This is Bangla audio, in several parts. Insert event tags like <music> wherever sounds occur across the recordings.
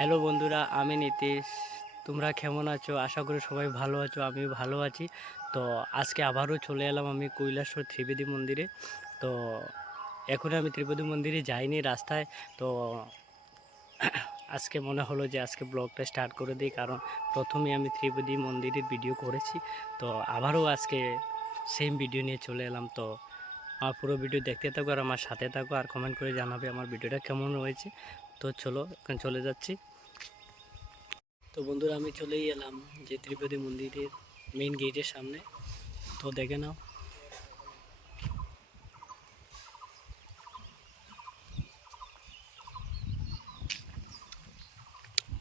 হ্যালো বন্ধুরা, আমি নীতিশ। তোমরা কেমন আছো? আশা করি সবাই ভালো আছো আমি ভালো আছি। তো আজকে আবারও চলে এলাম আমি কৈলাসর ত্রিবেদী মন্দিরে। তো এখন আমি ত্রিবেদী মন্দিরে যাইনি রাস্তায়। তো <clears throat> আজকে মনে হলো যে আজকে ব্লগটা স্টার্ট করে দিই, কারণ প্রথমে আমি ত্রিবেদী মন্দিরের ভিডিও করেছি। তো আবারও আজকে সেম ভিডিও নিয়ে চলে এলাম। তো আমার পুরো ভিডিও দেখতে থাকো আর আমার সাথে থাকো, আর কমেন্ট করে জানাবে আমার ভিডিওটা কেমন হয়েছে। তো চলো, এখন চলে যাচ্ছি। তো বন্ধুরা, আমি চলেই এলাম যে ত্রিবেদী মন্দিরের মেইন গেটের সামনে। তো দেখে নাও।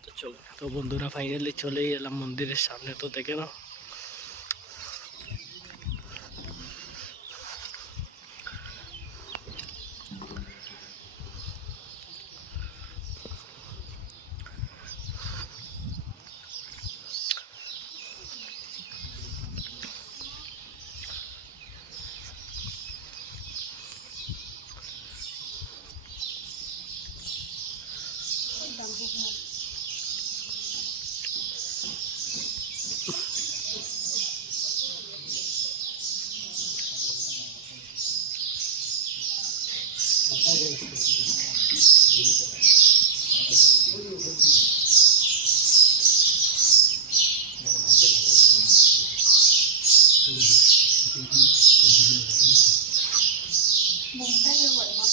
তো চলো, তো বন্ধুরা ফাইনালি চলেই এলাম মন্দিরের সামনে। তো দেখে নাও। एकदम धूप में Bùng tay như vậy mà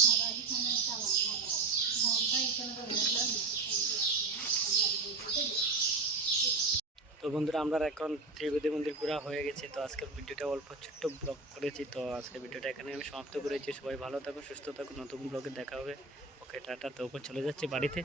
তো বন্ধুরা, আমরা এখন ত্রিবেদী মন্দির ঘোরা হয়ে গেছে। তো আজকের ভিডিওটা অল্প ছোট্ট ব্লগ করেছি। তো আজকের ভিডিওটা এখানে আমি সমাপ্ত করেছি। সবাই ভালো থাকুন সুস্থ থাকুন নতুন ব্লগে দেখা হবে। Okay, tata. তো ওপর চলে যাচ্ছে বাড়িতে।